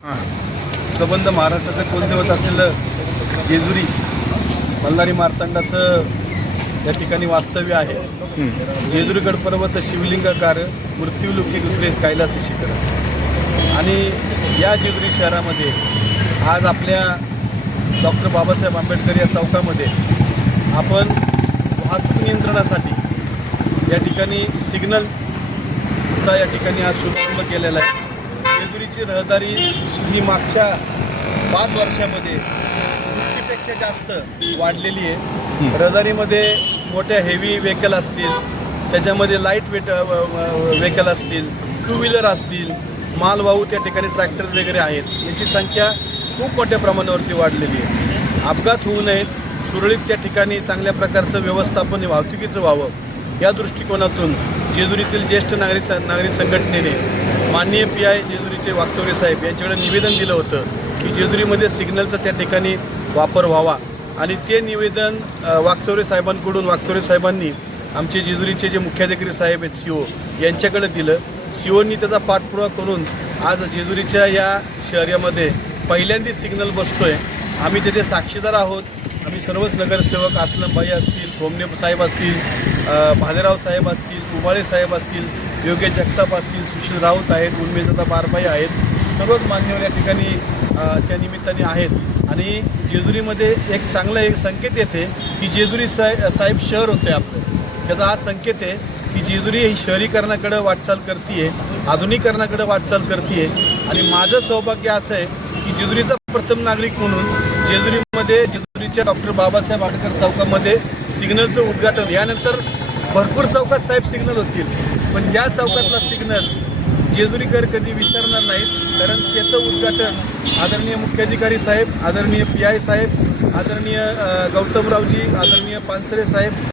संबंध महाराष्ट्राचं कुलदैवत असलेलं जेजुरी मल्हारी मार्तंडाचं या ठिकाणी वास्तव्य आहे. जेजुरीगड पर्वत शिवलिंगाकार मृत्यूलोकी दुसरे कैलासी शिखर. आणि या जेजुरी शहरामध्ये आज आपल्या डॉक्टर बाबासाहेब आंबेडकर या चौकामध्ये आपण वाहतूक नियंत्रणासाठी या ठिकाणी सिग्नलचा या ठिकाणी आज शुभारंभ केलेला आहे. जेजुरीची रहदारी ही मागच्या 5 वर्षामध्ये पेक्षा जास्त वाढलेली आहे. रहदारीमध्ये मोठ्या हेवी व्हेकल असतील, त्याच्यामध्ये लाईट व्हेकल असतील, 2 व्हीलर असतील, मालवाहू त्या ठिकाणी ट्रॅक्टर वगैरे आहेत. याची संख्या खूप मोठ्या प्रमाणावरती वाढलेली आहे. अपघात होऊ नयेत, सुरळीत त्या ठिकाणी चांगल्या प्रकारचं व्यवस्थापन वाहतुकीचं व्हावं या दृष्टिकोनातून जेजुरीतील ज्येष्ठ नागरिक संघटनेने माननीय PI जेजुरीचे वाकचौरे साहेब यांच्याकडे निवेदन दिलं होतं की जेजुरीमध्ये सिग्नलचा त्या ठिकाणी वापर व्हावा. आणि ते निवेदन वाकचौरे साहेबांनी आमचे जेजुरीचे जे मुख्याधिकारी साहेब आहेत CO यांच्याकडे दिलं. COनी त्याचा पाठपुरावा करून आज जेजुरीच्या या शहरामध्ये पहिल्यांदा सिग्नल बसतोय. आम्ही त्याचे साक्षीदार आहोत. आम्ही सर्वच नगरसेवक असलमभाई असतील, कोमने साहेब असतील, भालेराव साहेब असतील, उबाळे साहेब असतील, योगेश जगताप असतील, सुशील राऊत आहेत, उन्मेशदादा बारबाई आहेत, सर्वच मान्यवर या ठिकाणी त्या निमित्ताने आहेत. आणि जेजुरीमध्ये एक चांगला संकेत येते की जेजुरी साहेब शहर होते आपलं. त्याचा हा संकेत आहे की जेजुरी ही शहरीकरणाकडे वाटचाल करते, आधुनिकीकरणाकडे वाटचाल करते. आणि माझं सौभाग्य असं आहे की जेजुरीचा प्रथम नागरिक म्हणून जेजुरीच्या डॉक्टर बाबासाहेब आंबेडकर चौकामध्ये सिग्नलचं उद्घाटन, यानंतर भरपूर चौकात साहेब सिग्नल होतील, पण या चौकातला सिग्नल जेजुरीकर कधी विसरणार नाहीत. कारण त्याचं उद्घाटन आदरणीय मुख्याधिकारी साहेब, आदरणीय PI साहेब, आदरणीय गौतमरावजी, आदरणीय पानसरे साहेब